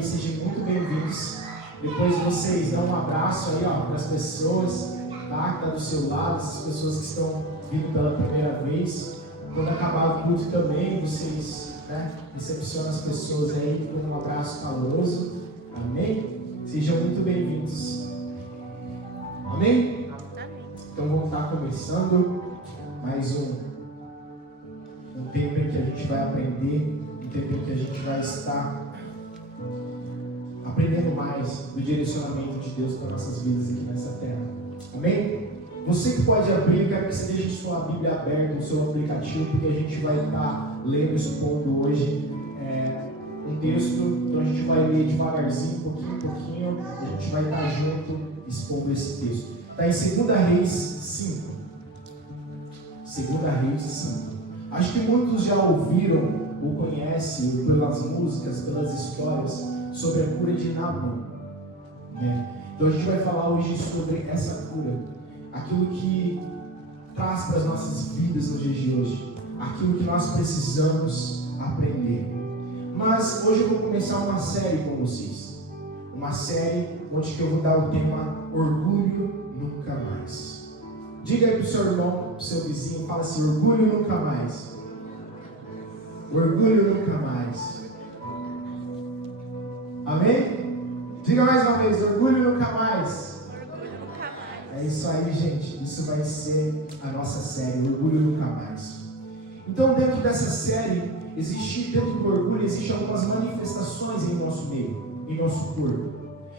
também, sejam muito bem-vindos. Depois vocês dão um abraço aí, para as pessoas, tá? Que tá do seu lado, essas pessoas que estão vindo pela primeira vez. Quando acabar o culto também, vocês recepcionam as pessoas aí com um abraço caloroso. Amém? Sejam muito bem-vindos. Amém? Então vamos estar começando mais um tempo em que a gente vai aprender, um tempo em que a gente vai estar aprendendo mais do direcionamento de Deus para nossas vidas aqui nessa terra. Amém? Você que pode abrir, eu quero que você deixe sua Bíblia aberta no seu aplicativo, porque a gente vai estar lendo, expondo hoje um texto. Então a gente vai ler devagarzinho, pouquinho em pouquinho, e a gente vai estar junto expondo esse texto. Está em 2 Reis 5. 2 Reis 5. Acho que muitos já ouviram ou conhecem pelas músicas, pelas histórias, sobre a cura de Naaman, né? Então a gente vai falar hoje sobre essa cura, aquilo que traz para as nossas vidas no dia de hoje, aquilo que nós precisamos aprender. Mas hoje eu vou começar uma série com vocês, uma série onde eu vou dar o tema Orgulho Nunca Mais. Diga aí para o seu irmão, para o seu vizinho, fala assim: orgulho nunca mais. Orgulho nunca mais. Amém? Diga mais uma vez: orgulho nunca mais. Orgulho nunca mais. É isso aí, gente. Isso vai ser a nossa série, Orgulho Nunca Mais. Então, dentro dessa série, dentro do orgulho, existem algumas manifestações em nosso meio, em nosso corpo.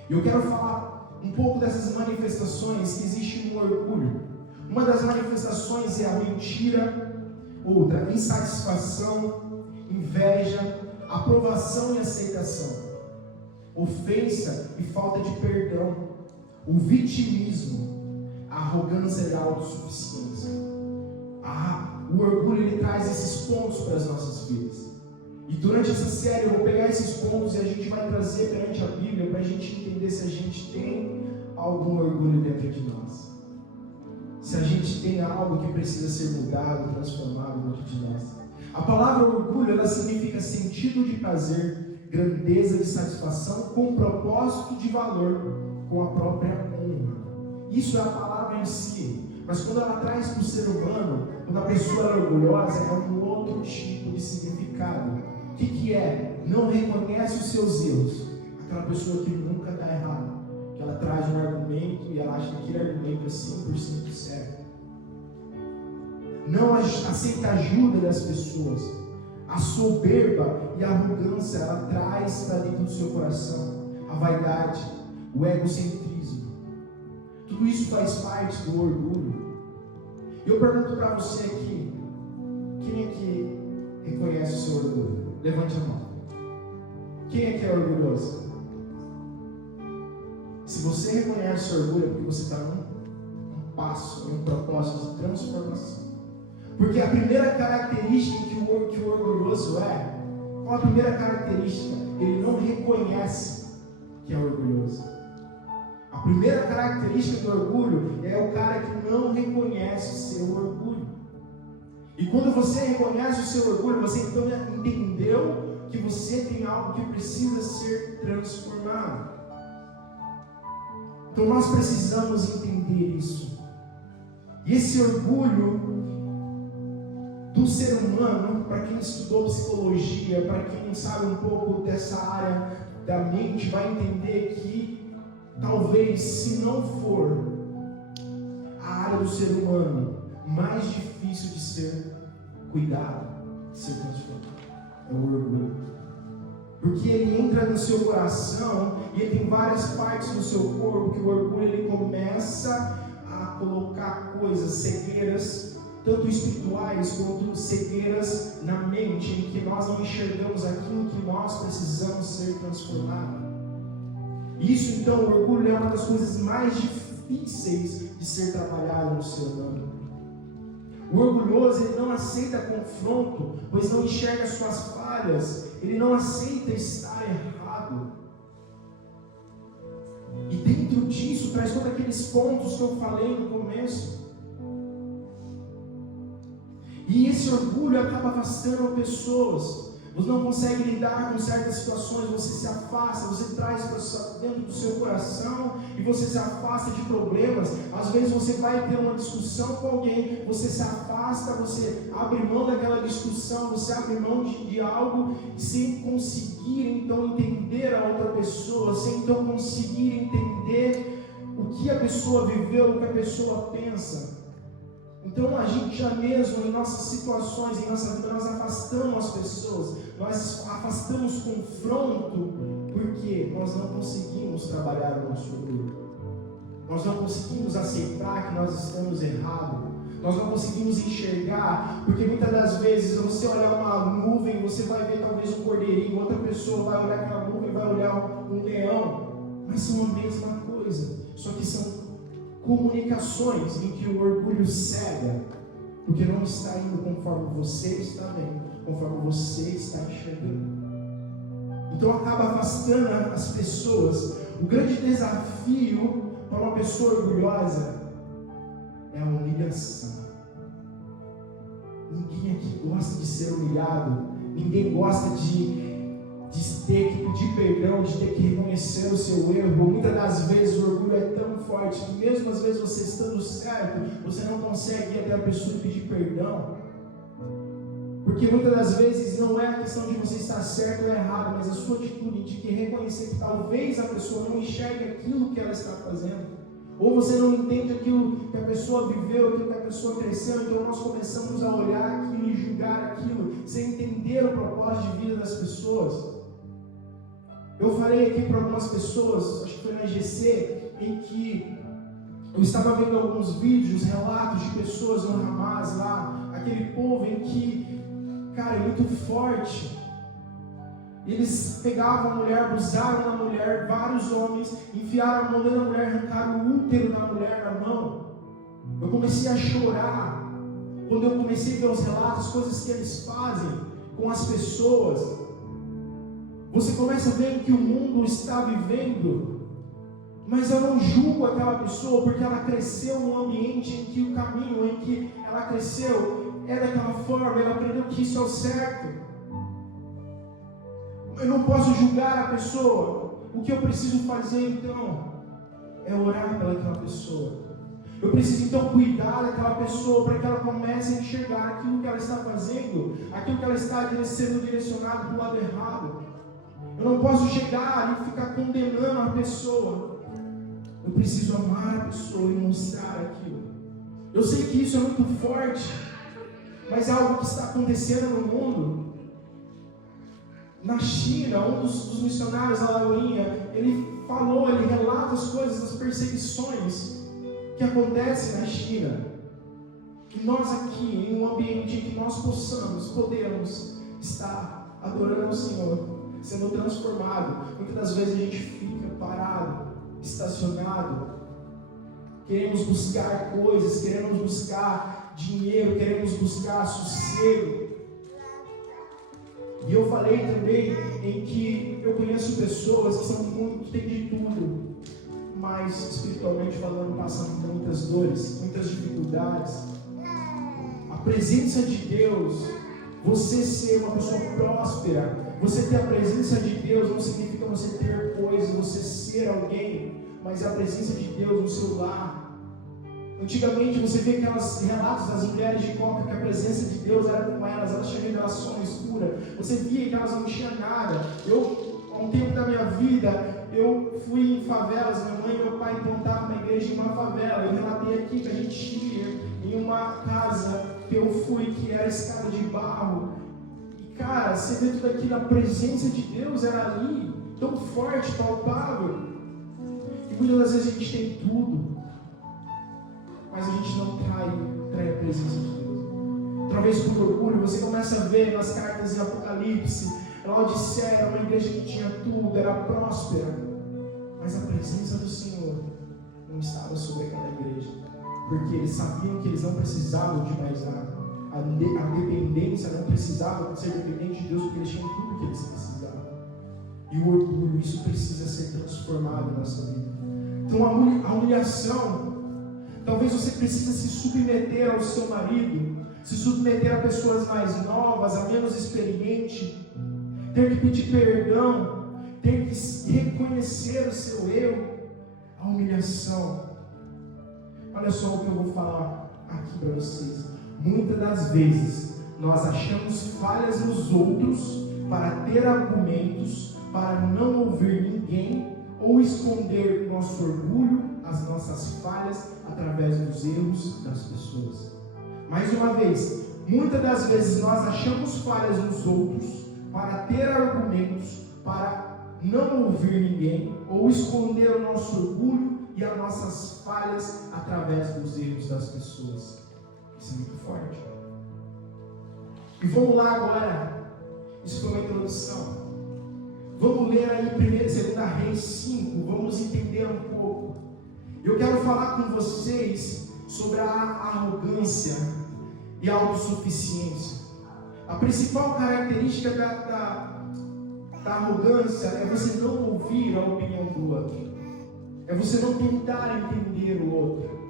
E eu quero falar um pouco dessas manifestações que existem no orgulho. Uma das manifestações é a mentira, outra, insatisfação, inveja, aprovação e aceitação, ofensa e falta de perdão, o vitimismo, a arrogância e a autossuficiência. O orgulho, ele traz esses pontos para as nossas vidas. E durante essa série eu vou pegar esses pontos e a gente vai trazer perante a Bíblia para a gente entender se a gente tem algum orgulho dentro de nós. Se a gente tem algo que precisa ser mudado, transformado dentro de nós. A palavra orgulho, ela significa sentido de prazer, grandeza de satisfação com propósito de valor, com a própria honra. Isso é a palavra em si. Mas quando ela traz para o ser humano, quando a pessoa é orgulhosa, é um outro tipo de significado. O que é? Não reconhece os seus erros. Aquela pessoa que nunca está errada, que ela traz um argumento e ela acha que aquele argumento é 100% certo. Não aceita a ajuda das pessoas. A soberba e a arrogância, ela traz para dentro do seu coração a vaidade, o egocentrismo. Tudo isso faz parte do orgulho. Eu pergunto para você aqui: quem é que reconhece o seu orgulho? Levante a mão. Quem é que é orgulhoso? Se você reconhece o seu orgulho, é porque você está num passo, em um propósito de transformação. Porque a primeira característica que o orgulhoso é, qual a primeira característica? Ele não reconhece que é orgulhoso. A primeira característica do orgulho é o cara que não reconhece o seu orgulho. E quando você reconhece o seu orgulho, você então entendeu que você tem algo que precisa ser transformado. Então nós precisamos entender isso. E esse orgulho do ser humano, para quem estudou psicologia, para quem sabe um pouco dessa área da mente, vai entender que talvez, se não for a área do ser humano mais difícil de ser cuidado, de ser transformado, é o orgulho. Porque ele entra no seu coração e ele tem várias partes no seu corpo que o orgulho, ele começa a colocar coisas, cegueiras, tanto espirituais quanto cegueiras na mente, em que nós não enxergamos aquilo que nós precisamos ser transformados. Isso, então, o orgulho é uma das coisas mais difíceis de ser trabalhado no ser humano. O orgulhoso, ele não aceita confronto, pois não enxerga suas falhas, ele não aceita estar errado. E dentro disso, traz todos aqueles pontos que eu falei no começo. E esse orgulho acaba afastando pessoas. você não consegue lidar com certas situações, você se afasta, você traz para dentro do seu coração e você se afasta de problemas. Às vezes você vai ter uma discussão com alguém, você se afasta, você abre mão daquela discussão, você abre mão de algo sem conseguir então entender a outra pessoa, sem então conseguir entender o que a pessoa viveu, o que a pessoa pensa. Então a gente já mesmo em nossas situações, em nossa vida, nós afastamos as pessoas, nós afastamos confronto, porque nós não conseguimos trabalhar o nosso orgulho, nós não conseguimos aceitar que nós estamos errados, nós não conseguimos enxergar, porque muitas das vezes você olhar uma nuvem, você vai ver talvez um cordeirinho, outra pessoa vai olhar aquela nuvem, vai olhar um leão, mas são a mesma coisa, só que são comunicações em que o orgulho cega, porque não está indo conforme você está vendo, conforme você está enxergando. Então acaba afastando as pessoas. O grande desafio para uma pessoa orgulhosa é a humilhação. Ninguém aqui gosta de ser humilhado, ninguém gosta de ter que pedir perdão, de ter que reconhecer o seu erro. Muitas das vezes o orgulho é tão forte que mesmo às vezes você estando certo, você não consegue ir até a pessoa e pedir perdão, porque muitas das vezes não é a questão de você estar certo ou errado, mas a sua atitude de que reconhecer que talvez a pessoa não enxergue aquilo que ela está fazendo, ou você não entende aquilo que a pessoa viveu, aquilo que a pessoa cresceu. Então nós começamos a olhar aquilo e julgar aquilo sem entender o propósito de vida das pessoas. Eu falei aqui para algumas pessoas, acho que foi na GC, em que eu estava vendo alguns vídeos, relatos de pessoas no Hamas lá, aquele povo em que, cara, é muito forte. Eles pegavam a mulher, abusaram da mulher, vários homens, enfiaram a mão dentro da mulher, arrancaram o útero da mulher na mão. Eu comecei a chorar quando eu comecei a ver os relatos, as coisas que eles fazem com as pessoas. Você começa a ver que o mundo está vivendo, mas eu não julgo aquela pessoa porque ela cresceu num ambiente em que o caminho em que ela cresceu é daquela forma, ela aprendeu que isso é o certo. Eu não posso julgar a pessoa. O que eu preciso fazer então é orar pelaquela pessoa. Eu preciso então cuidar daquela pessoa para que ela comece a enxergar aquilo que ela está fazendo, aquilo que ela está sendo direcionada para o lado errado. Eu não posso chegar e ficar condenando a pessoa. Eu preciso amar a pessoa e mostrar aquilo. Eu sei que isso é muito forte, mas é algo que está acontecendo no mundo. Na China, um dos missionários da Lagoinha, ele relata as coisas, as perseguições que acontecem na China. Que nós aqui, em um ambiente em que nós podemos estar adorando o Senhor, sendo transformado. Muitas das vezes a gente fica parado, estacionado, queremos buscar coisas, queremos buscar dinheiro, queremos buscar sossego. E eu falei também em que eu conheço pessoas que são muito, têm de tudo, mas espiritualmente falando, passam muitas dores, muitas dificuldades. A presença de Deus, você ser uma pessoa próspera, você ter a presença de Deus não significa você ter coisas, você ser alguém, mas a presença de Deus no seu lar. Antigamente você vê aqueles relatos das mulheres de Coca, que a presença de Deus era com elas tinham revelação escura. Você via que elas não tinham nada. Há um tempo da minha vida, eu fui em favelas, minha mãe e meu pai implantaram uma igreja em uma favela. Eu relatei aqui que a gente ia em uma casa que eu fui, que era escada de barro. E cara, você vê tudo aquilo, a presença de Deus era ali, tão forte, palpável. E muitas das vezes a gente tem tudo, mas a gente não trai a presença de Deus. Talvez por orgulho, você começa a ver nas cartas de Apocalipse, Laodiceia era uma igreja que tinha tudo, era próspera, mas a presença do Senhor não estava sobre aquela igreja, porque eles sabiam que eles não precisavam de mais nada. A dependência não precisava ser dependente de Deus, porque eles tinham tudo que eles precisavam. E o orgulho, isso precisa ser transformado na nossa vida. Então a humilhação, talvez você precise se submeter ao seu marido, se submeter a pessoas mais novas, a menos experientes, ter que pedir perdão, ter que reconhecer o seu erro, a humilhação. Olha só o que eu vou falar aqui para vocês. Muitas das vezes nós achamos falhas nos outros para ter argumentos, para não ouvir ninguém ou esconder o nosso orgulho, as nossas falhas através dos erros das pessoas. Mais uma vez, muitas das vezes nós achamos falhas nos outros para ter argumentos, para não ouvir ninguém ou esconder o nosso orgulho e as nossas falhas através dos erros das pessoas. Isso é muito forte. E vamos lá agora. Isso foi uma introdução. Vamos ler aí 1 e 2 Reis 5. Vamos entender um pouco. Eu quero falar com vocês sobre a arrogância e a autossuficiência. A principal característica da arrogância é você não ouvir a opinião do outro. É você não tentar entender o outro.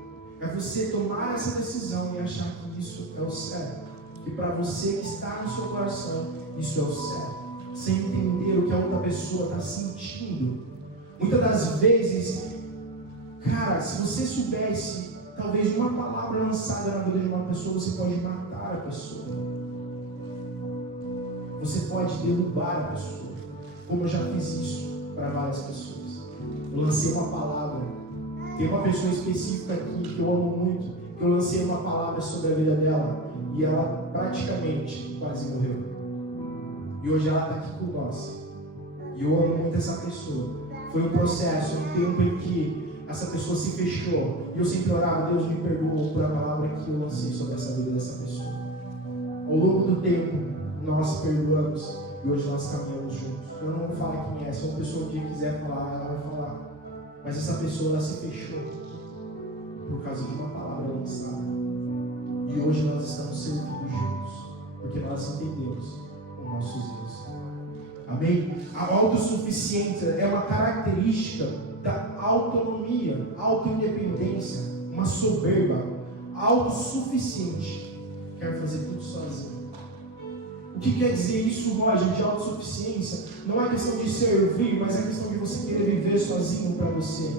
É você tomar essa decisão e achar que isso é o certo. Que para você que está no seu coração, isso é o certo. Sem entender o que a outra pessoa está sentindo. Muitas das vezes, cara, se você soubesse, talvez uma palavra lançada na vida de uma pessoa, você pode matar a pessoa. Você pode derrubar a pessoa. Como eu já fiz isso para várias pessoas. Eu lancei uma palavra. Tem uma pessoa específica aqui que eu amo muito, que eu lancei uma palavra sobre a vida dela e ela praticamente quase morreu. E hoje ela está aqui com nós. E eu amo muito essa pessoa. Foi um processo, um tempo em que essa pessoa se fechou. E eu sempre orava, Deus me perdoou por a palavra que eu lancei sobre essa vida dessa pessoa. Ao longo do tempo, nós perdoamos e hoje nós caminhamos juntos. Eu não vou falar quem é, se uma pessoa que quiser falar, ela vai falar. Mas essa pessoa, ela se fechou por causa de uma palavra lançada. E hoje nós estamos servindo juntos, porque nós entendemos os nossos erros. Amém? A autossuficiência é uma característica da autonomia, autoindependência, uma soberba. Autossuficiente quer fazer tudo sozinho. O que quer dizer isso, Roger, de autossuficiência? Não é questão de servir, mas é questão de você querer viver sozinho para você.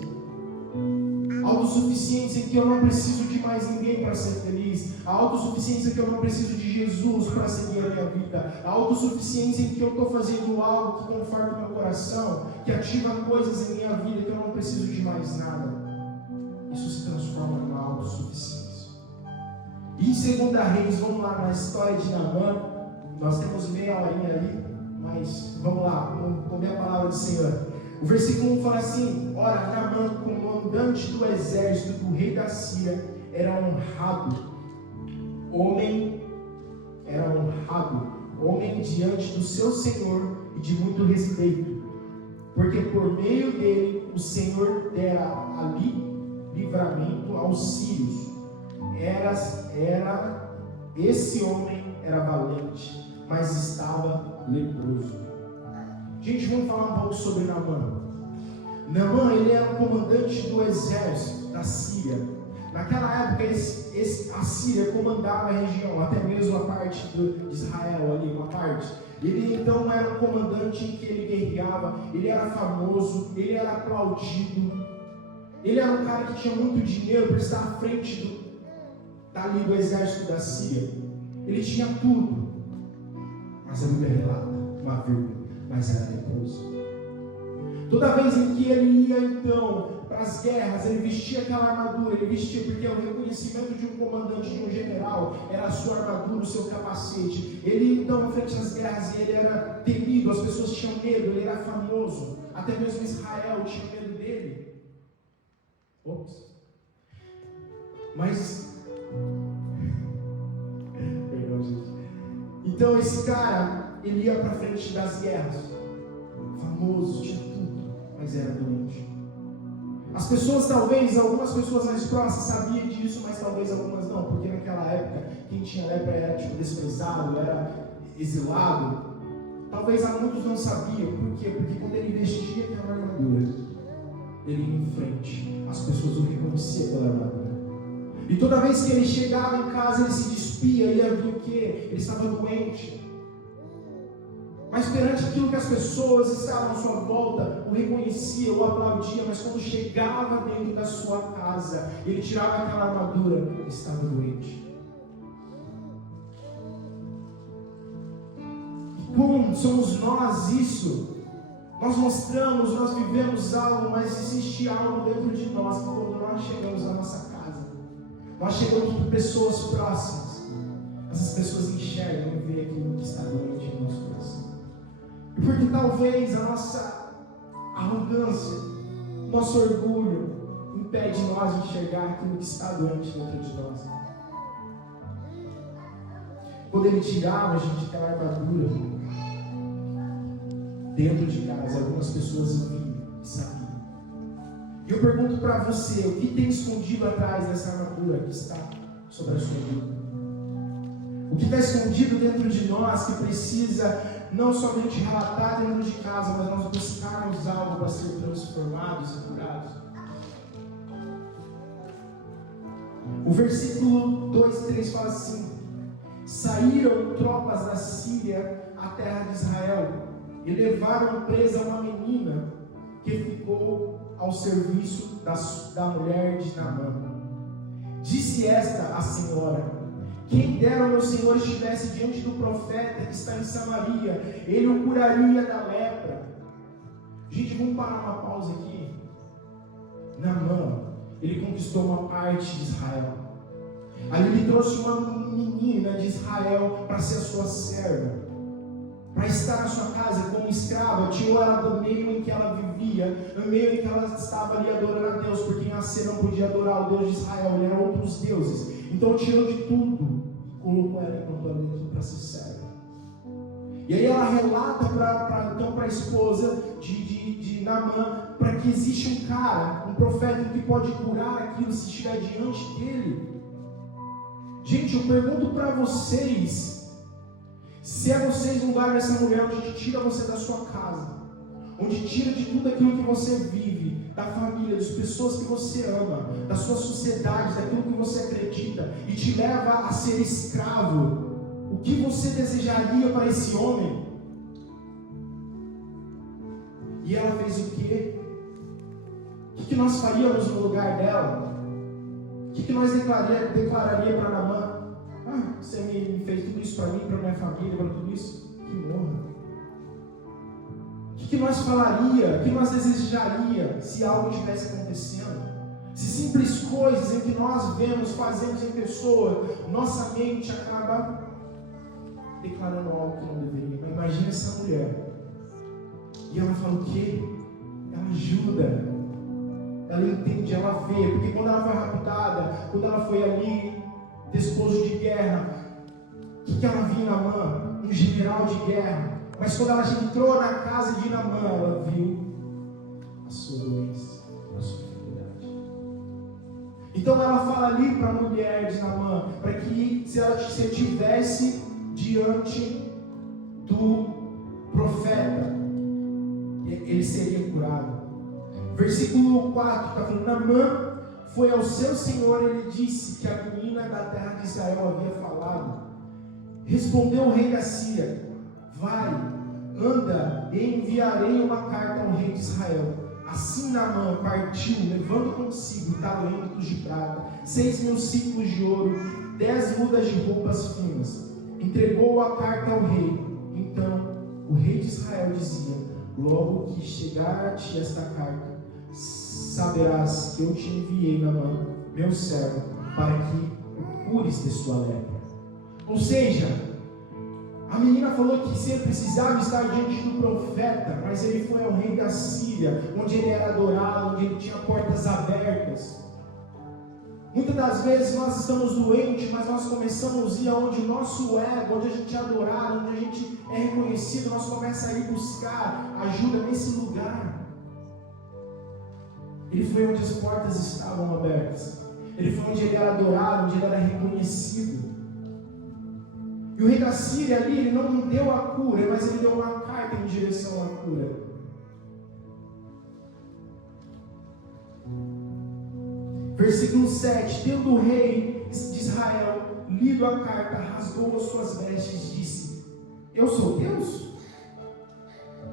Autossuficiência em que eu não preciso de mais ninguém para ser feliz. A autossuficiência em que eu não preciso de Jesus para seguir a minha vida. A autossuficiência em que eu estou fazendo algo que conforta o meu coração, que ativa coisas em minha vida que eu não preciso de mais nada. Isso se transforma numa autossuficiência. E em 2 Reis, vamos lá na história de Naamã. Nós temos meia horinha ali, mas vamos lá, vamos comer a palavra do Senhor. O versículo 1 fala assim: ora, Naamã, comandante do exército do rei da Síria, era honrado, homem diante do seu Senhor e de muito respeito, porque por meio dele o Senhor dera ali livramento aos sírios. Esse homem era valente, mas estava leproso. Gente, vamos falar um pouco sobre Naamã. Naamã, ele era o comandante do exército da Síria. Naquela época, a Síria comandava a região, até mesmo a parte de Israel ali, uma parte. Ele então era um comandante em que ele guerreava, ele era famoso, ele era aplaudido. Ele era um cara que tinha muito dinheiro para estar à frente do exército da Síria. Ele tinha tudo. Mas a Bíblia relata uma vírgula, mas era leproso. Toda vez em que ele ia então para as guerras, ele vestia aquela armadura, ele vestia porque o reconhecimento de um comandante, de um general, era a sua armadura, o seu capacete. Ele então, em frente às guerras, ele era temido, as pessoas tinham medo, ele era famoso, até mesmo Israel tinha medo dele. Ops. Mas perdão, gente. Então esse cara, ele ia para frente das guerras, famoso, tinha tudo, mas era doente. As pessoas, talvez, algumas pessoas mais próximas sabiam disso, mas talvez algumas não, porque naquela época, quem tinha lepra era desprezado, era exilado. Talvez muitos não sabiam, por quê? Porque quando ele vestia aquela armadura, ele ia em frente, as pessoas o reconheciam pela armadura. E toda vez que ele chegava em casa, ele se despia e ia ver o quê? Ele estava doente. Mas perante aquilo que as pessoas estavam à sua volta, o reconhecia, o aplaudia, mas quando chegava dentro da sua casa, ele tirava aquela armadura, ele estava doente. E como somos nós isso? Nós mostramos, nós vivemos algo, mas existe algo dentro de nós que quando nós chegamos à nossa casa, nós chegamos por pessoas próximas, essas pessoas enxergam e veem aquilo que está doente em nosso coração. E porque talvez a nossa arrogância, nosso orgulho, impede nós de enxergar aquilo que está doente dentro de nós. Quando ele tirava a gente aquela armadura dentro de casa, algumas pessoas viam e sabiam. E eu pergunto para você, o que tem escondido atrás dessa armadura que está sobre a sua vida? O que está escondido dentro de nós que precisa não somente relatar dentro de casa, mas nós buscarmos algo para ser transformados e curados? O versículo 2 e 3 fala assim: saíram tropas da Síria à terra de Israel e levaram presa uma menina que ficou ao serviço da mulher de Naamã. Disse esta à senhora: quem dera o meu senhor estivesse diante do profeta que está em Samaria, ele o curaria da lepra. Gente, vamos parar uma pausa aqui. Naamã, ele conquistou uma parte de Israel. Ali ele trouxe uma menina de Israel para ser a sua serva, para estar na sua casa como escrava. Tirou ela do meio em que ela vivia, no meio em que ela estava ali adorando a Deus, porque em Assê não podia adorar o Deus de Israel, ele era outros deuses. Então tirou de tudo e colocou ela enquanto ali para ser serva. E aí ela relata para a esposa de Naamã, para que existe um cara, um profeta que pode curar aquilo se estiver diante dele. Gente, eu pergunto para vocês, se é vocês no lugar dessa mulher, onde tira você da sua casa, onde tira de tudo aquilo que você vive, da família, das pessoas que você ama, da sua sociedade, daquilo que você acredita, e te leva a ser escravo, o que você desejaria para esse homem? E ela fez o quê? O que nós faríamos no lugar dela? O que nós declararia para Naamã? Você me fez tudo isso para mim, para minha família, para tudo isso? Que honra! O que nós falaria? O que nós desejaria se algo estivesse acontecendo? Se simples coisas em que nós vemos, fazemos em pessoa, nossa mente acaba declarando algo que não deveria. Mas imagina essa mulher. E ela fala o quê? Ela ajuda. Ela entende, ela vê. Porque quando ela foi raptada, quando ela foi ali, despojo de guerra, o que ela viu em Naamã? Um general de guerra. Mas quando ela entrou na casa de Naamã, ela viu a sua doença, a sua enfermidade. Então ela fala ali para a mulher de Naamã, para que se ela estivesse diante do profeta, ele seria curado. Versículo 4 está falando: Naamã foi ao seu senhor, ele disse que a menina da terra de Israel havia falado. Respondeu o rei da Síria: vai, anda, e enviarei uma carta ao rei de Israel. Assim Naamã partiu, levando consigo talentos de prata, 6.000 ciclos de ouro, 10 mudas de roupas finas. Entregou a carta ao rei. Então o rei de Israel dizia: logo que chegar a ti esta carta, saberás que eu te enviei, Naamã, meu servo, para que o cures de sua lepra. Ou seja, a menina falou que sempre precisava estar diante do profeta, mas ele foi ao rei da Síria, onde ele era adorado, onde ele tinha portas abertas. Muitas das vezes nós estamos doentes, mas nós começamos a ir aonde o nosso ego, onde a gente é adorado, onde a gente é reconhecido, nós começamos a ir buscar ajuda nesse lugar. Ele foi onde as portas estavam abertas. Ele foi onde ele era adorado, onde ele era reconhecido. E o rei da Síria ali, ele não deu a cura, mas ele deu uma carta em direção à cura. Versículo 7: tendo o rei de Israel lido a carta, rasgou as suas vestes e disse: eu sou Deus?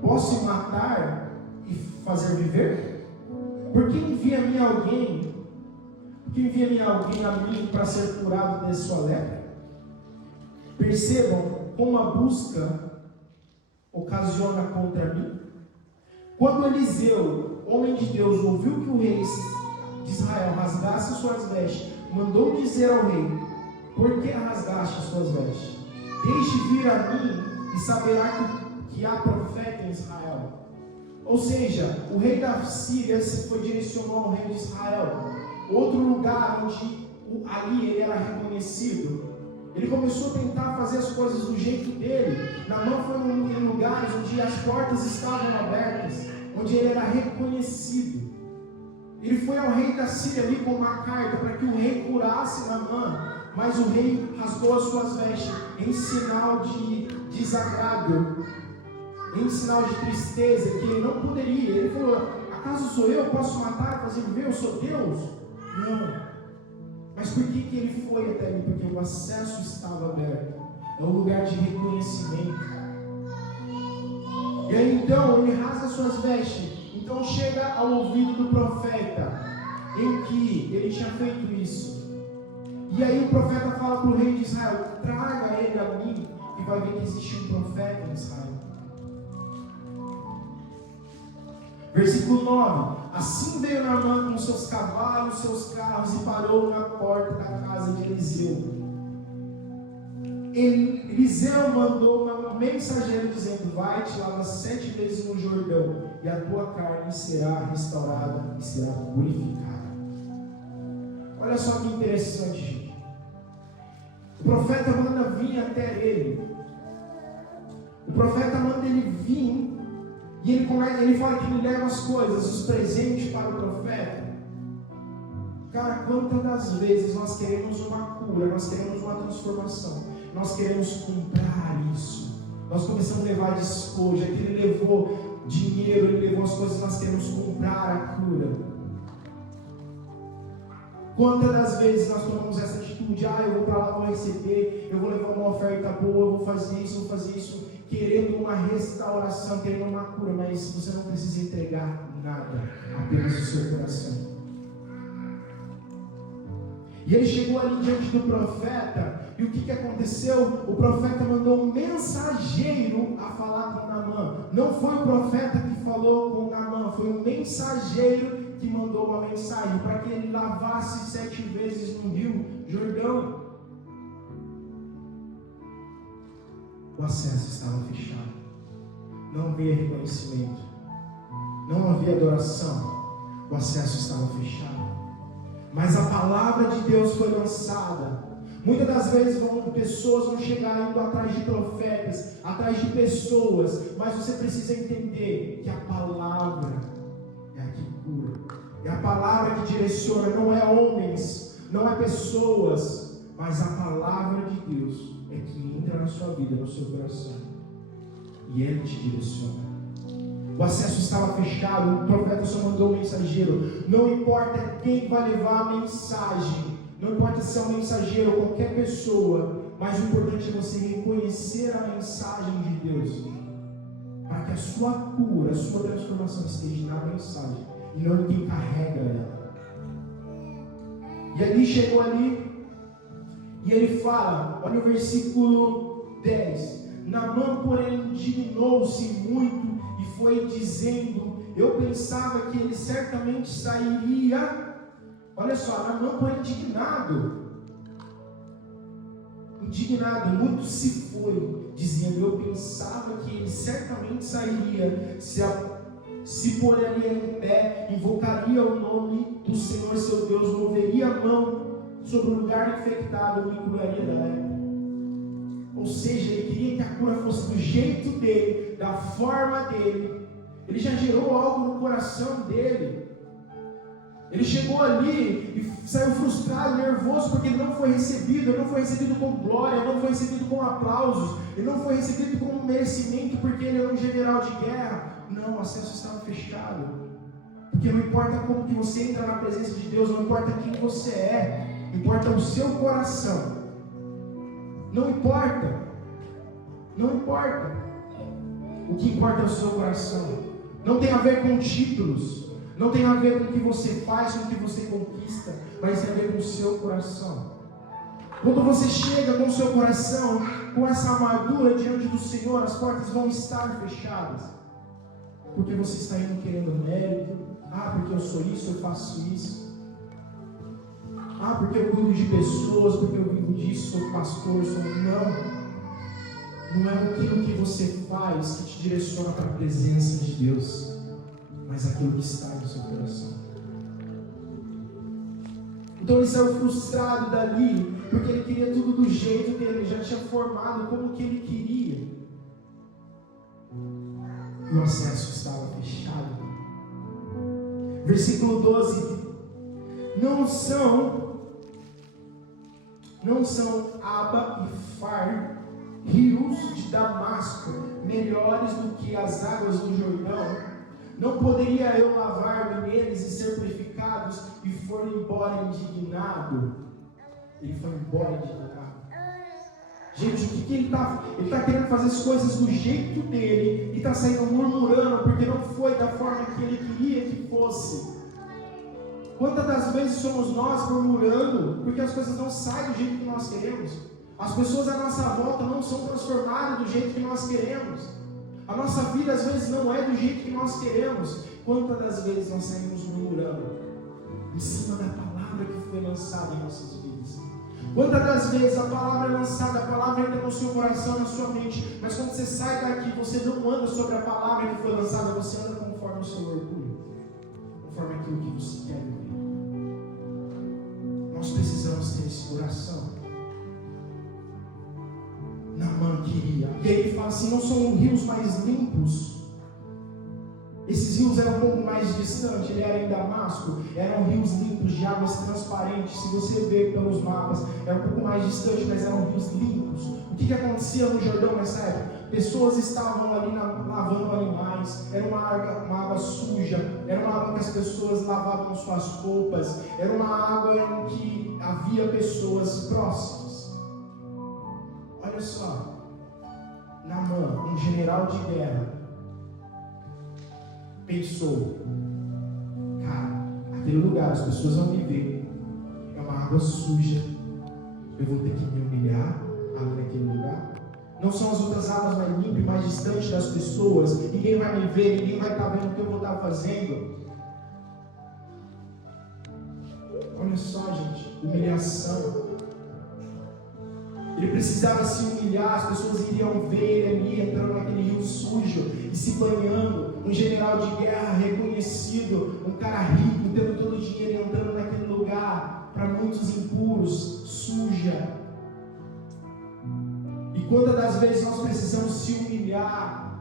Posso matar e fazer viver? Por que envia-me alguém? Por que envia-me alguém a mim para ser curado de sua lepra? Percebam como a busca ocasiona contra mim. Quando Eliseu, homem de Deus, ouviu que o rei de Israel rasgasse suas vestes, mandou dizer ao rei: por que rasgaste suas vestes? Deixe vir a mim e saberá que há profeta em Israel. Ou seja, o rei da Síria foi direcionou ao rei de Israel, outro lugar onde ali ele era reconhecido. Ele começou a tentar fazer as coisas do jeito dele. Naamã foi em lugares onde as portas estavam abertas, onde ele era reconhecido. Ele foi ao rei da Síria ali com uma carta para que o rei curasse Naamã, mas o rei rasgou as suas vestes em sinal de desagrado, em sinal de tristeza, que ele não poderia. Ele falou: acaso sou eu? Posso matar, fazer viver? Eu sou Deus? Não. Mas por que ele foi até ali? Porque o acesso estava aberto. É um lugar de reconhecimento. E aí então ele rasga suas vestes. Então chega ao ouvido do profeta em que ele tinha feito isso. E aí o profeta fala para o rei de Israel: traga ele a mim, e vai ver que existe um profeta em Israel. Versículo 9: assim veio Naamã com seus cavalos, seus carros, e parou na porta da casa de Eliseu. Eliseu mandou um mensageiro dizendo: vai-te, lava 7 vezes no Jordão, e a tua carne será restaurada e será purificada. Olha só que interessante, gente. O profeta manda vir até ele. O profeta manda ele vir. E ele fala que ele leva as coisas, os presentes para o profeta. Cara, quantas das vezes nós queremos uma cura, nós queremos uma transformação, nós queremos comprar isso. Nós começamos a levar despojo. Aqui ele levou dinheiro, ele levou as coisas, nós queremos comprar a cura. Quantas das vezes nós tomamos essa atitude: eu vou para lá, vou receber, eu vou levar uma oferta boa, eu vou fazer isso, querendo uma restauração, querendo uma cura, mas você não precisa entregar nada, apenas o seu coração. E ele chegou ali diante do profeta, e o que aconteceu? O profeta mandou um mensageiro a falar com Naamã. Não foi o profeta que falou com Naamã, foi um mensageiro que mandou uma mensagem para que ele lavasse 7 vezes no rio Jordão. O acesso estava fechado. Não havia reconhecimento. Não havia adoração. O acesso estava fechado. Mas a palavra de Deus foi lançada. Muitas das vezes pessoas vão chegar indo atrás de profetas, atrás de pessoas, mas você precisa entender que a palavra é a que cura. É a palavra que direciona, não é homens, não é pessoas, mas a palavra de Deus é que entra na sua vida, no seu coração, e Ele te direciona. O acesso estava fechado, o profeta só mandou um mensageiro. Não importa quem vai levar a mensagem, não importa se é um mensageiro ou qualquer pessoa, mas o importante é você reconhecer a mensagem de Deus, para que a sua cura, a sua transformação esteja na mensagem, e não quem carrega ela. E ali chegou ali, e ele fala, olha o versículo 10: Naamã, porém, indignou-se muito e foi dizendo: eu pensava que ele certamente sairia. Olha só, Naamã foi indignado, muito se foi, dizendo: eu pensava que ele certamente sairia, se poraria em pé, invocaria o nome do Senhor seu Deus, moveria a mão sobre o lugar infectado e curaria da lepra. Ou seja, ele queria que a cura fosse do jeito dele, da forma dele. Ele já gerou algo no coração dele. Ele chegou ali e saiu frustrado, nervoso, porque ele não foi recebido. Ele não foi recebido com glória, ele não foi recebido com aplausos, ele não foi recebido com merecimento, porque ele era um general de guerra. Não, o acesso estava fechado. Porque não importa como que você entra na presença de Deus, não importa quem você é, importa o seu coração. Não importa. Não importa. O que importa é o seu coração. Não tem a ver com títulos. Não tem a ver com o que você faz, com o que você conquista. Mas tem a ver com o seu coração. Quando você chega com o seu coração, com essa amargura diante do Senhor, as portas vão estar fechadas. Porque você está indo querendo mérito. Porque eu sou isso, eu faço isso. Porque eu cuido de pessoas, porque eu vivo disso, sou pastor, sou... Não é aquilo que você faz que te direciona para a presença de Deus, mas aquilo que está no seu coração. Então ele saiu frustrado dali, porque ele queria tudo do jeito dele, ele já tinha formado como que ele queria. E o acesso estava fechado. Versículo 12. Não são Aba e Far, rios de Damasco, melhores do que as águas do Jordão? Não poderia eu lavar-me neles e ser purificados? E for embora indignado. Ele foi embora indignado. Gente, o que ele está? Ele está querendo fazer as coisas do jeito dele e está saindo murmurando porque não foi da forma que ele queria que fosse. Quantas das vezes somos nós murmurando porque as coisas não saem do jeito que nós queremos? As pessoas à nossa volta não são transformadas do jeito que nós queremos. A nossa vida às vezes não é do jeito que nós queremos. Quantas das vezes nós saímos murmurando em cima da palavra que foi lançada em nossas vidas? Quantas das vezes a palavra é lançada, a palavra entra no seu coração, na sua mente, mas quando você sai daqui, você não anda sobre a palavra que foi lançada, você anda conforme o seu orgulho, conforme aquilo que você quer viver. Nós precisamos ter esse coração. Naamã queria. E aí ele fala assim: não são rios mais limpos? Esses rios eram um pouco mais distantes, ele era em Damasco, eram rios limpos, de águas transparentes. Se você ver pelos mapas, era um pouco mais distante, mas eram rios limpos. O que acontecia no Jordão nessa época? Pessoas estavam ali lavando animais, era uma água suja, era uma água que as pessoas lavavam suas roupas, era uma água em que havia pessoas próximas. Olha só, Naamã, um general de guerra, pensou: cara, aquele lugar as pessoas vão me ver, é uma água suja, eu vou ter que me humilhar naquele lugar. Não são as outras águas mais limpas, mais distantes das pessoas, ninguém vai me ver, ninguém vai estar vendo o que eu vou estar fazendo. Olha só, gente, humilhação. Ele precisava se humilhar, as pessoas iriam ver ele ali entrando naquele rio sujo e se banhando. Um general de guerra reconhecido, um cara rico, tendo todo o dinheiro, entrando naquele lugar para muitos impuros, suja. E quantas das vezes nós precisamos se humilhar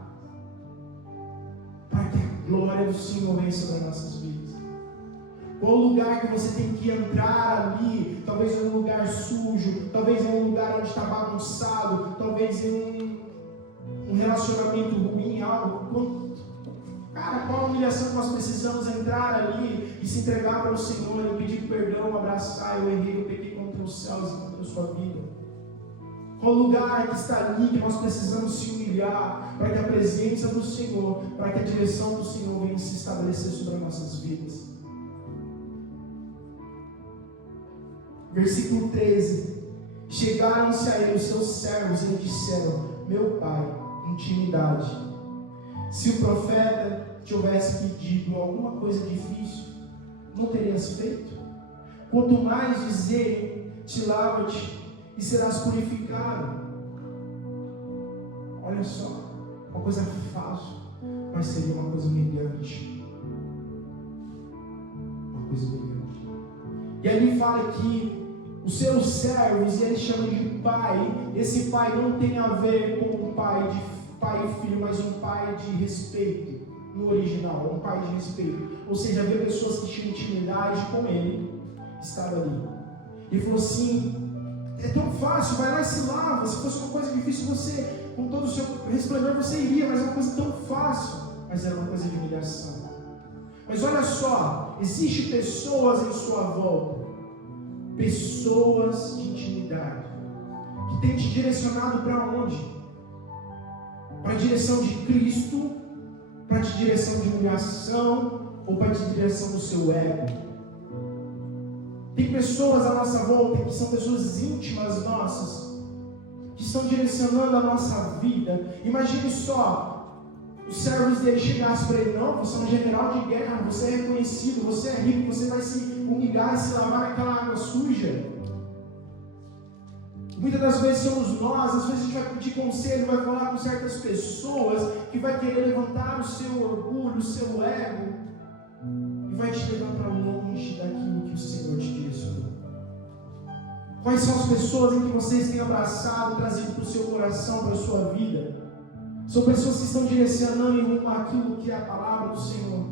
para que a glória do Senhor venha sobre as nossas vidas? Qual lugar que você tem que entrar ali? Talvez em um lugar sujo, talvez em um lugar onde está bagunçado, talvez em um relacionamento ruim, algo. Cara, qual a humilhação que nós precisamos entrar ali e se entregar para o Senhor, e pedir perdão, abraçar: eu errei, eu pequei contra os céus e contra a sua vida. Qual lugar que está ali que nós precisamos se humilhar para que a presença do Senhor, para que a direção do Senhor venha se estabelecer sobre as nossas vidas? Versículo 13. Chegaram-se a ele os seus servos e lhe disseram: meu pai, intimidade, se o profeta te houvesse pedido alguma coisa difícil, não terias feito? Quanto mais dizer, te lava-te e serás purificado. Olha só, uma coisa fácil, mas seria uma coisa humilhante. Uma coisa humilhante. E aí ele fala que os seus servos, e ele chama de pai. Esse pai não tem a ver com um pai e filho, mas um pai de respeito. No original, um pai de respeito. Ou seja, havia pessoas que tinham intimidade com ele, estava ali. E falou assim: é tão fácil, vai lá e se lava. Se fosse uma coisa difícil, você, com todo o seu resplendor, você iria, mas é uma coisa tão fácil. Mas era uma coisa de humilhação. Mas olha só, existem pessoas em sua volta, pessoas de intimidade, que têm te direcionado para onde? Para a direção de Cristo, para a direção de humilhação, ou para a direção do seu ego. Tem pessoas à nossa volta que são pessoas íntimas nossas, que estão direcionando a nossa vida. Imagine só, os servos dele chegassem para ele: não, você é um general de guerra, você é reconhecido, você é rico, você vai se humilhar e se lavar naquela água suja. Muitas das vezes somos nós, às vezes a gente vai pedir conselho, vai falar com certas pessoas que vai querer levantar o seu orgulho, o seu ego, e vai te levar para longe daquilo que o Senhor te direcionou. Quais são as pessoas em que vocês têm abraçado, trazido para o seu coração, para a sua vida? São pessoas que estão direcionando em rumo àquilo que é a palavra do Senhor,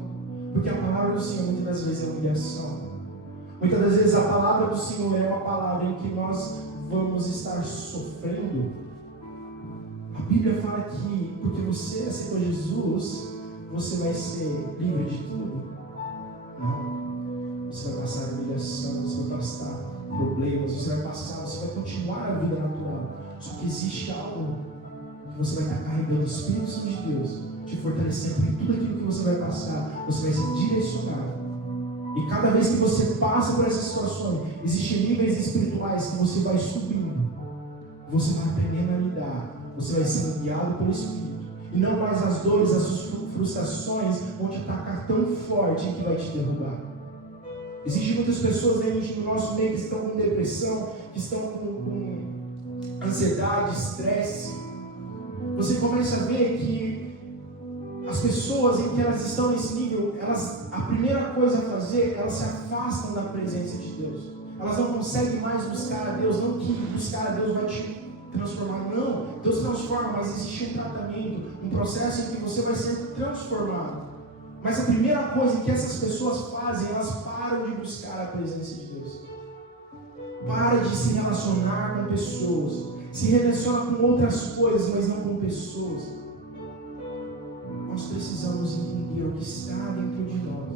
porque a palavra do Senhor muitas das vezes é humilhação. Muitas das vezes a palavra do Senhor é uma palavra em que nós vamos estar sofrendo. A Bíblia fala que porque você aceitou Jesus, você vai ser livre de tudo. Não. Você vai passar humilhação, você vai passar problemas, você vai continuar a vida natural. Só que existe algo que você vai estar carregando, o Espírito Santo de Deus, te fortalecendo em tudo aquilo que você vai passar. Você vai ser direcionado. E cada vez que você passa por essas situações, existem níveis espirituais que você vai subindo. Você vai aprendendo a lidar. Você vai sendo guiado pelo Espírito. E não mais as dores, as frustrações vão te atacar tão forte que vai te derrubar. Existem muitas pessoas dentro do nosso meio que estão com depressão, que estão com ansiedade, estresse. Você começa a ver que as pessoas em que elas estão nesse nível, a primeira coisa a fazer, elas se afastam da presença de Deus. Elas não conseguem mais buscar a Deus, não que buscar a Deus vai te transformar, não. Deus transforma, mas existe um tratamento, um processo em que você vai ser transformado. Mas a primeira coisa que essas pessoas fazem, elas param de buscar a presença de Deus. Para de se relacionar com pessoas. Se relaciona com outras coisas, mas não com pessoas. Nós precisamos entender o que está dentro de nós.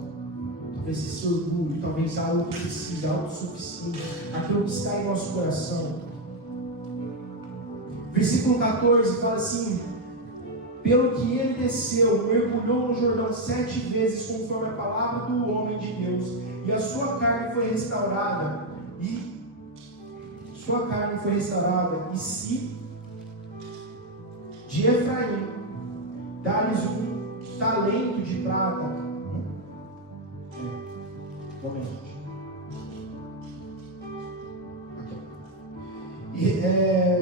Talvez esse orgulho, talvez algo que precisa, autossuficiente, aquilo que está em nosso coração. Versículo 14 fala assim: pelo que ele desceu, mergulhou no Jordão 7 vezes, conforme a palavra do homem de Deus, e a sua carne foi restaurada, e se de Efraim dá-lhes um talento de prata. Momento.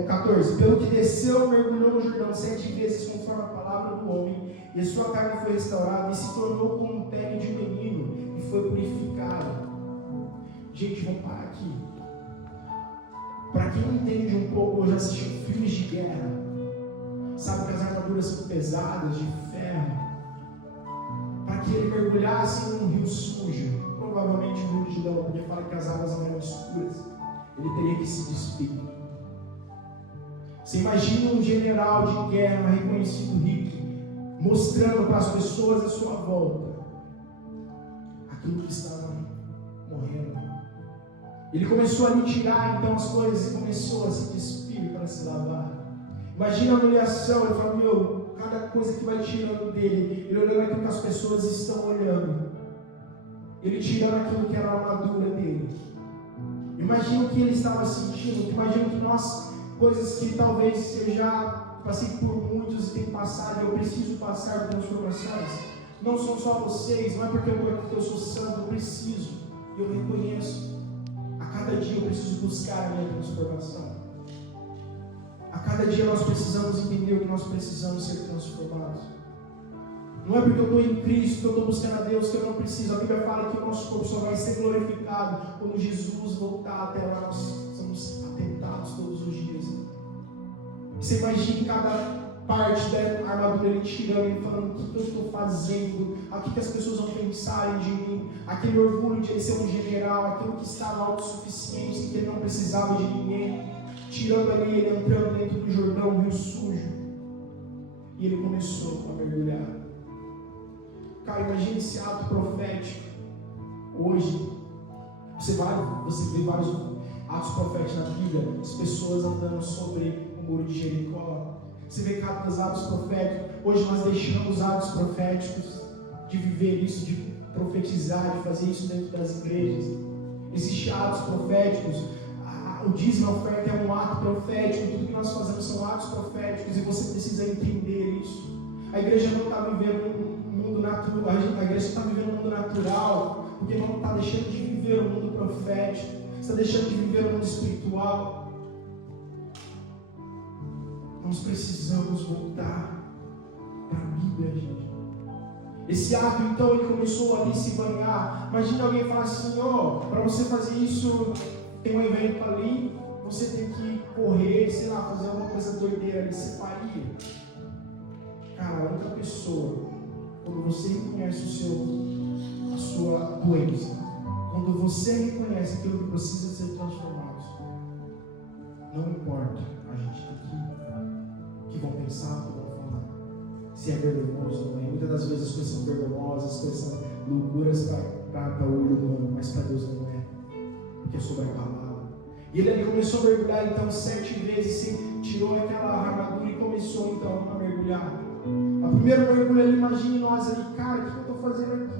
14. Pelo que desceu, mergulhou no Jordão 7 vezes, conforme a palavra do homem, e a sua carne foi restaurada, e se tornou como pele de menino, e foi purificada. Gente, vamos parar aqui. Para quem não entende um pouco, eu já assisti filmes de guerra, sabe que as armaduras são pesadas, de ferro. Para que ele mergulhasse em um rio sujo, provavelmente o rio de Jordão, podia falar que as águas não eram escuras, ele teria que se despir. Você imagina um general de guerra reconhecido rico, mostrando para as pessoas à sua volta aquilo que estava morrendo. Ele começou a lhe tirar então as coisas e começou a se despir para se lavar. Imagina a humilhação, ele fala: cada coisa que vai tirando dele, ele olhando aquilo que as pessoas estão olhando, ele tirando aquilo que era a armadura dele. Imagina o que ele estava sentindo, imagina que nós, coisas que talvez eu já passei por muitos e tenho passado, eu preciso passar por transformações. Não são só vocês, não é porque eu estou aqui que eu sou santo, eu preciso, eu reconheço. A cada dia eu preciso buscar a minha transformação. A cada dia nós precisamos entender que nós precisamos ser transformados. Não é porque eu estou em Cristo, que eu estou buscando a Deus, que eu não preciso. A Bíblia fala que o nosso corpo só vai ser glorificado quando Jesus voltar. Até lá nós somos atentados todos os dias. Você imagina cada parte da armadura ele tirando e falando: o que eu estou fazendo? O que as pessoas vão pensarem de mim? Aquele orgulho de ele ser um general, aquilo que está na autossuficiência, que ele não precisava de ninguém, tirando ali, ele entrando dentro do Jordão, um rio sujo, e ele começou a mergulhar. Cara, imagine esse ato profético Hoje, você vê vários atos proféticos na Bíblia, as pessoas andando sobre o muro de Jericó. Você vê cada atos proféticos. Hoje nós deixamos os atos proféticos de viver isso, de profetizar, de fazer isso dentro das igrejas. Existem atos proféticos. O dízimo, a oferta é um ato profético. Tudo que nós fazemos são atos proféticos e você precisa entender isso. A igreja não está vivendo um mundo natural. A igreja está vivendo um mundo natural porque não está deixando de viver o mundo profético. Está deixando de viver o mundo espiritual. Nós precisamos voltar para a Bíblia, gente. Esse ato, então, ele começou ali a se banhar. Imagina alguém falar assim, para você fazer isso, tem um evento ali, você tem que correr, sei lá, fazer alguma coisa doideira ali, você faria. Cara, a única pessoa, quando você reconhece a sua doença, quando você reconhece aquilo que precisa ser transformado, não importa a gente que vão pensar, que vão falar, se é vergonhoso ou não é. Muitas das vezes as coisas são vergonhosas, as coisas são loucuras para o olho humano, mas para Deus não é, porque é sobre a palavra. E ele ali começou a mergulhar então 7 vezes, tirou aquela armadura e começou então a mergulhar. A primeira mergulho ali, imagine nós ali, cara, o que eu estou fazendo aqui?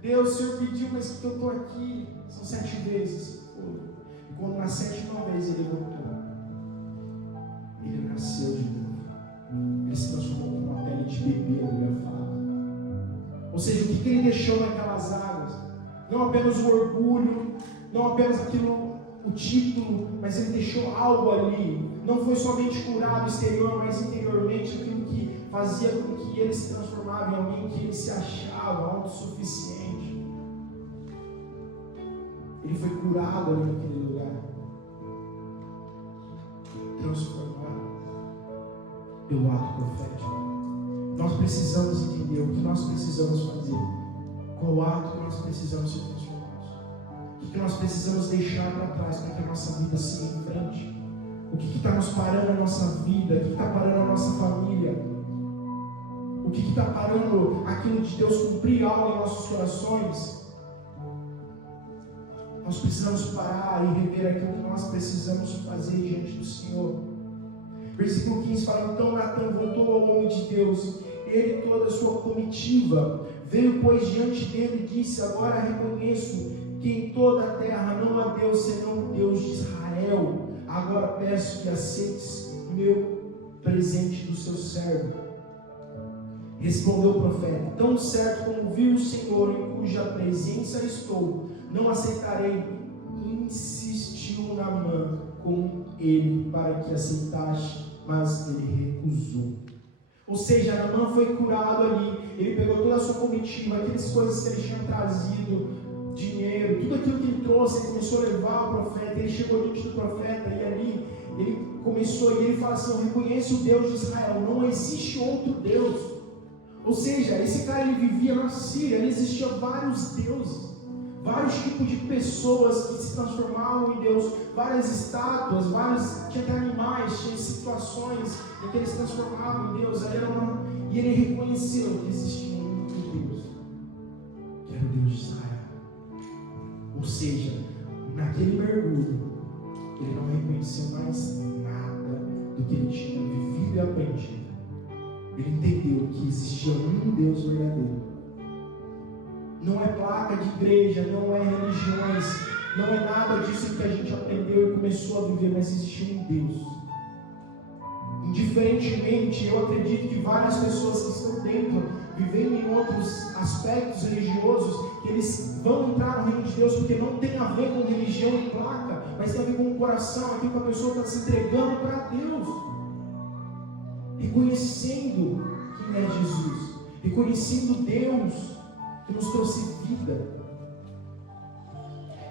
Deus, o Senhor pediu, mas o que eu estou aqui? São 7 vezes. E quando na 7ª vez ele voltou, ele nasceu de novo. Ele se transformou com uma pele de bebê, a Bíblia fala. Ou seja, o que ele deixou naquelas águas? Não apenas o orgulho, não apenas aquilo, o título, mas ele deixou algo ali. Não foi somente curado exterior, mas interiormente, aquilo que fazia com que ele se transformava em alguém que ele se achava autossuficiente. Ele foi curado ali naquele lugar, transformado pelo ato profético. Nós precisamos entender o que nós precisamos fazer, qual ato que nós precisamos ser transformados, o que nós precisamos deixar para trás para que a nossa vida siga em frente. O que está nos parando a nossa vida? O que está parando a nossa família? O que está parando aquilo de Deus cumprir algo em nossos corações? Nós precisamos parar e rever aquilo que nós precisamos fazer diante do Senhor. Versículo 15 fala, então Natan voltou ao homem de Deus, ele e toda a sua comitiva. Veio, pois, diante dele e disse, agora reconheço que em toda a terra não há Deus senão o Deus de Israel. Agora peço que aceites o meu presente do seu servo. Respondeu o profeta, tão certo como viu o Senhor em cuja presença estou, não aceitarei. Insistiu Naamã com ele para que aceitasse, mas ele recusou. Ou seja, Naamã foi curado ali, ele pegou toda a sua comitiva, aquelas coisas que ele tinha trazido, dinheiro, tudo aquilo que ele trouxe, ele começou a levar ao profeta, ele chegou diante do profeta e ali ele começou, e ele fala assim, eu reconheço o Deus de Israel, não existe outro Deus. Ou seja, esse cara ele vivia na Síria, existia vários deuses, vários tipos de pessoas que se transformavam em Deus, várias estátuas, tinha até animais, tinha situações em que eles se transformavam em Deus, e ele reconheceu que existia um único Deus, que era o Deus de Israel. Ou seja, naquele mergulho, ele não reconheceu mais nada do que ele tinha vivido e aprendido. Ele entendeu que existia um Deus verdadeiro. Não é placa de igreja, não é religiões, não é nada disso que a gente aprendeu e começou a viver, mas existia um Deus. Indiferentemente, eu acredito que várias pessoas que estão dentro, vivendo em outros aspectos religiosos, que eles vão entrar no reino de Deus porque não tem a ver com religião e placa, mas tem a ver com o coração, aquilo que a pessoa está se entregando para Deus, reconhecendo quem é Jesus, reconhecendo Deus que nos trouxe vida.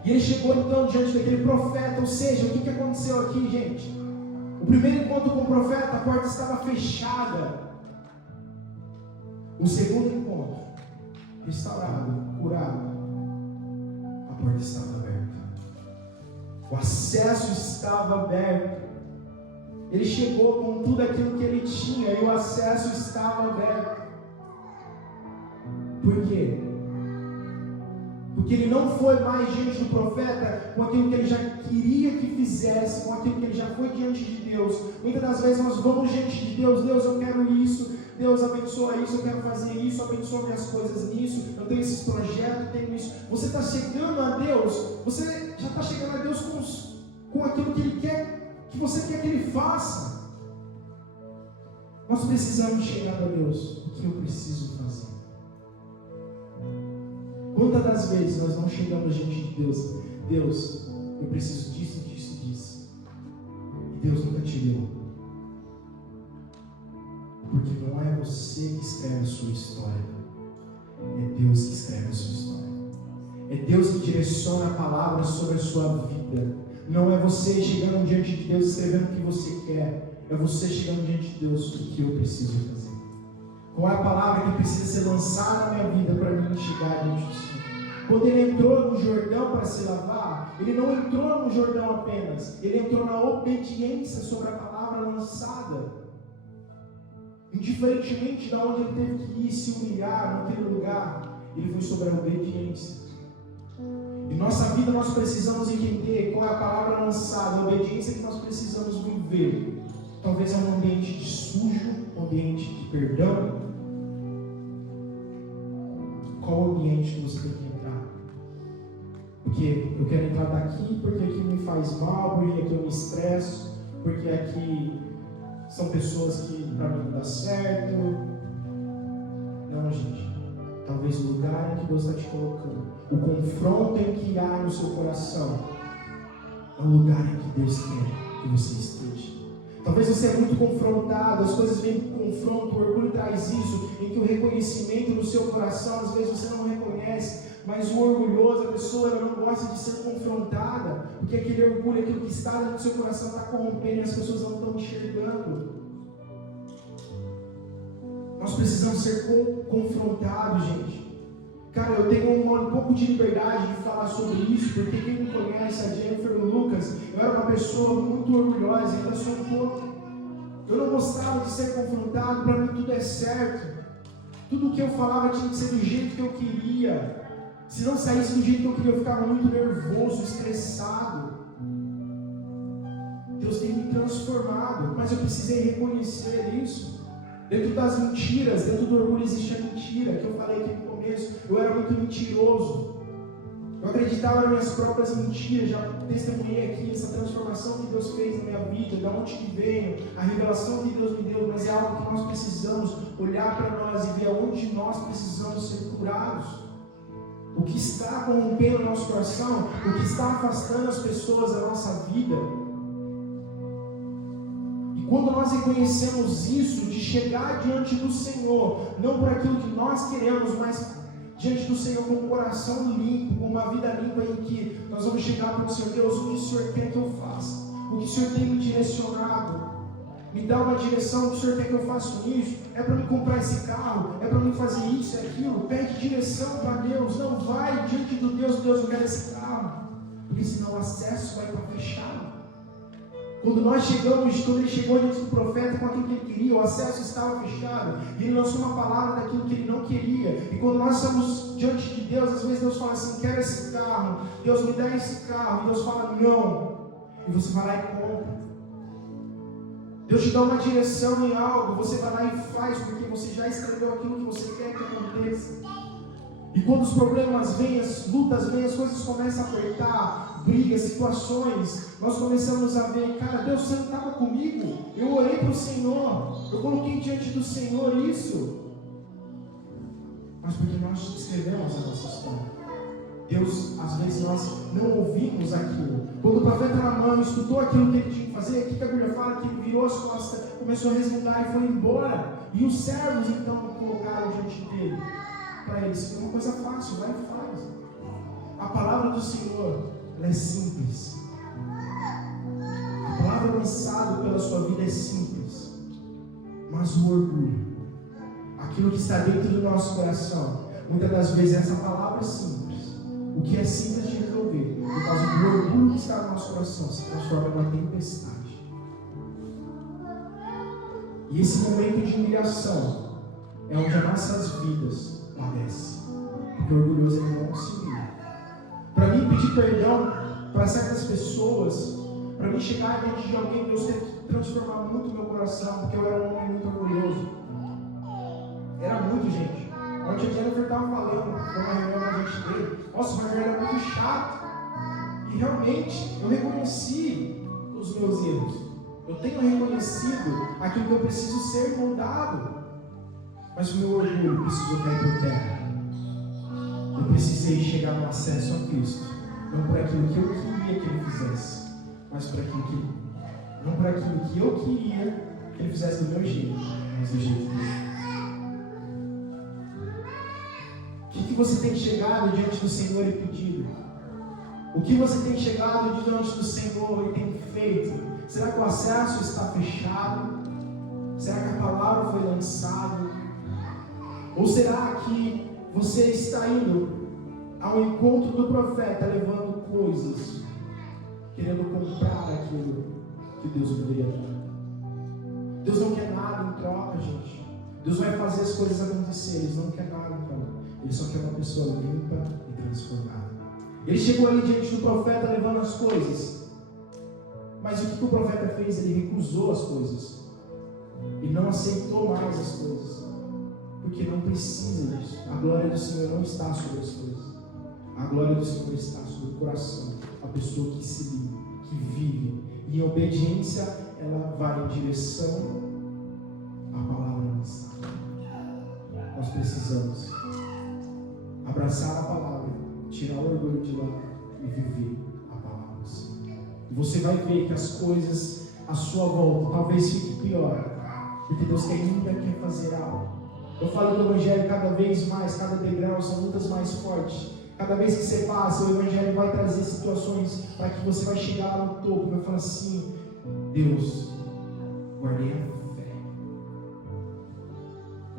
E ele chegou então diante daquele profeta, ou seja, o que aconteceu aqui, gente? O primeiro encontro com o profeta, a porta estava fechada. O segundo encontro, restaurado, curado, a porta estava aberta. O acesso estava aberto. Ele chegou com tudo aquilo que ele tinha e o acesso estava aberto. Por quê? Porque ele não foi mais diante do profeta com aquilo que ele já queria que fizesse, com aquilo que ele já foi diante de Deus. Muitas das vezes nós vamos diante de Deus: Deus, eu quero isso, Deus abençoa isso, eu quero fazer isso, abençoa minhas coisas nisso, eu tenho esses projetos, tenho isso. Você está chegando a Deus, você já está chegando a Deus com aquilo que Ele quer, que você quer que Ele faça. Nós precisamos chegar a Deus, o que eu preciso fazer. Quantas das vezes nós não chegamos diante de Deus: Deus, eu preciso disso, disso, disso, e Deus nunca te deu. Porque não é você que escreve a sua história, é Deus que escreve a sua história. É Deus que direciona a palavra sobre a sua vida. Não é você chegando diante de Deus escrevendo o que você quer, é você chegando diante de Deus: o que eu preciso fazer. Qual é a palavra que precisa ser lançada na minha vida para mim chegar diante do Senhor? Quando ele entrou no Jordão para se lavar, ele não entrou no Jordão apenas, ele entrou na obediência sobre a palavra lançada. Indiferentemente de onde ele teve que ir se humilhar naquele lugar, ele foi sobre a obediência. Em nossa vida nós precisamos entender qual é a palavra lançada, a obediência que nós precisamos viver. Talvez é um ambiente de sujo, um ambiente de perdão. Qual o ambiente que você tem que entrar? Porque eu quero entrar daqui porque aqui me faz mal, porque aqui eu me estresso, porque aqui são pessoas que para mim não dá certo. Não, gente. Talvez o lugar em que Deus está te colocando, o confronto em que há no seu coração, é o lugar em que Deus quer que você esteja. Talvez você é muito confrontado, as coisas vêm com confronto, o orgulho traz isso, em que o reconhecimento no seu coração, às vezes você não reconhece, mas o orgulhoso, a pessoa, ela não gosta de ser confrontada, porque aquele orgulho, aquilo que está dentro do seu coração está corrompendo e as pessoas não estão enxergando. Nós precisamos ser confrontados, gente. Cara, eu tenho um pouco de liberdade de falar sobre isso, porque quem me conhece, a Jennifer e o Lucas, eu era uma pessoa muito orgulhosa, ainda sou um pouco. Eu não gostava de ser confrontado, para mim tudo é certo. Tudo que eu falava tinha que ser do jeito que eu queria. Se não saísse do jeito que eu queria, eu ficava muito nervoso, estressado. Deus tem me transformado, mas eu precisei reconhecer isso. Dentro das mentiras, dentro do orgulho existe a mentira, que eu falei aqui no começo. Eu era muito mentiroso. Eu acreditava nas minhas próprias mentiras. Já testemunhei aqui essa transformação que Deus fez na minha vida, de onde que veio, a revelação que Deus me deu, mas é algo que nós precisamos olhar para nós e ver aonde nós precisamos ser curados. O que está corrompendo o nosso coração, o que está afastando as pessoas da nossa vida. Quando nós reconhecemos isso, de chegar diante do Senhor, não por aquilo que nós queremos, mas diante do Senhor com um coração limpo, com uma vida limpa, em que nós vamos chegar para o Senhor: Deus, o que o Senhor quer que eu faça? O que o Senhor tem me direcionado? Me dá uma direção, o que o Senhor quer que eu faça isso? É para me comprar esse carro? É para me fazer isso e aquilo? Pede direção para Deus, não vai diante do Deus: Deus, eu quero esse carro, porque senão o acesso vai estar fechado. Quando nós chegamos, quando ele chegou diante do profeta com aquilo que ele queria, o acesso estava fechado, e ele lançou uma palavra daquilo que ele não queria. E quando nós estamos diante de Deus, às vezes Deus fala assim: quero esse carro, Deus me dá esse carro, e Deus fala não, e você vai lá e compra. Deus te dá uma direção em algo, você vai lá e faz, porque você já escreveu aquilo que você quer que aconteça. E quando os problemas vêm, as lutas vêm, as coisas começam a apertar, brigas, situações, nós começamos a ver: cara, Deus, você não estava comigo? Eu orei para o Senhor, eu coloquei diante do Senhor isso. Mas porque nós escrevemos a nossa história. Deus, às vezes nós não ouvimos aquilo. Quando o profeta Naamã escutou aquilo que ele tinha que fazer, aqui que a Bíblia fala que ele virou as costas, começou a resmungar e foi embora. E os servos então colocaram diante dele. Para eles, é uma coisa fácil, vai e faz. A palavra do Senhor, ela é simples. A palavra lançada pela sua vida é simples. Mas o orgulho, aquilo que está dentro do nosso coração, muitas das vezes essa palavra é simples. O que é simples de resolver, por causa do orgulho que está no nosso coração, se transforma em uma tempestade. E esse momento de humilhação é onde as nossas vidas padece, porque o orgulhoso ele não se humilha. Para mim pedir perdão para certas pessoas, para mim chegar diante de alguém, Deus teve que transformar muito o meu coração, porque eu era um homem muito orgulhoso. Era muito, gente. Ontem a Jennifer estava falando, foi uma reunião que a gente teve. Nossa, mas era muito chato. E realmente, eu reconheci os meus erros. Eu tenho reconhecido aquilo que eu preciso ser moldado. Mas o meu orgulho precisou cair por terra. Eu precisei chegar no acesso a Cristo. Não por aquilo que eu queria que Ele fizesse, mas por aquilo que... Não por aquilo que eu queria que Ele fizesse do meu jeito, mas do jeito dele. O que você tem chegado diante do Senhor e pedido? O que você tem chegado diante do Senhor e tem feito? Será que o acesso está fechado? Será que a palavra foi lançada? Ou será que você está indo ao encontro do profeta levando coisas, querendo comprar aquilo que Deus poderia dar? Deus não quer nada em troca, gente. Deus vai fazer as coisas acontecer. Ele não quer nada em troca. Ele só quer uma pessoa limpa e transformada. Ele chegou ali diante do profeta levando as coisas. Mas o que o profeta fez? Ele recusou as coisas. Ele não aceitou mais as coisas. Porque não precisa disso. A glória do Senhor não está sobre as coisas. A glória do Senhor está sobre o coração. A pessoa que se limpa, que vive. E em obediência, ela vai em direção à palavra lançada. Nós precisamos abraçar a palavra, tirar o orgulho de lá e viver a palavra do Senhor. E você vai ver que as coisas à sua volta talvez fiquem pior, porque Deus ainda quer fazer algo. Eu falo do Evangelho cada vez mais, cada degrau são lutas mais fortes. Cada vez que você passa, o Evangelho vai trazer situações para que você vai chegar lá no topo e vai falar assim: Deus, guardei a fé.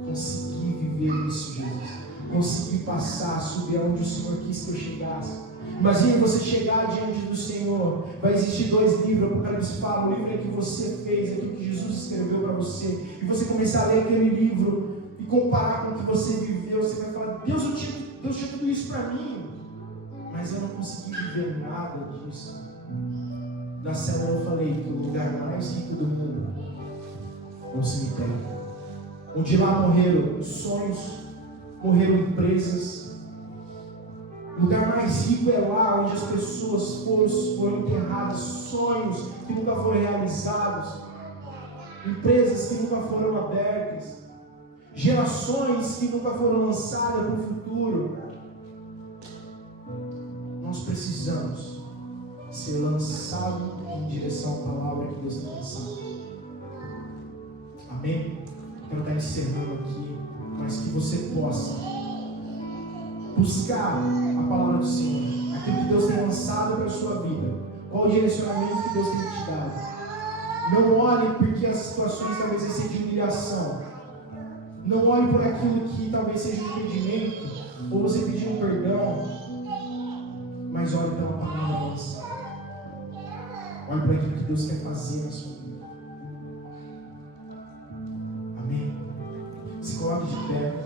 Consegui viver isso, Jesus. Consegui passar, subir aonde o Senhor quis que eu chegasse. Imagine você chegar diante do Senhor. Vai existir 2 livros, o Apocalipse fala, o livro é que você fez, aquilo que Jesus escreveu para você. E você começar a ler aquele livro e comparar com o que você viveu, você vai falar: Deus tinha tudo isso para mim, mas eu não consegui viver nada disso. Na célula eu falei que o lugar mais rico do mundo é o cemitério, onde lá morreram sonhos, morreram empresas. O lugar mais rico é lá onde as pessoas foram enterradas, sonhos que nunca foram realizados, empresas que nunca foram abertas, gerações que nunca foram lançadas para o futuro. Nós precisamos ser lançados em direção à palavra que Deus tem lançado. Amém? Quero estar encerrando aqui, mas que você possa buscar a palavra do Senhor, aquilo que Deus tem lançado para a sua vida, qual o direcionamento que Deus tem te dado. Não olhe porque as situações talvez sejam de humilhação. Não olhe por aquilo que talvez seja um impedimento, ou você pedir um perdão, mas olhe pela palavra lançada. Olhe para aquilo que Deus quer fazer na sua vida. Amém? Se coloque de pé.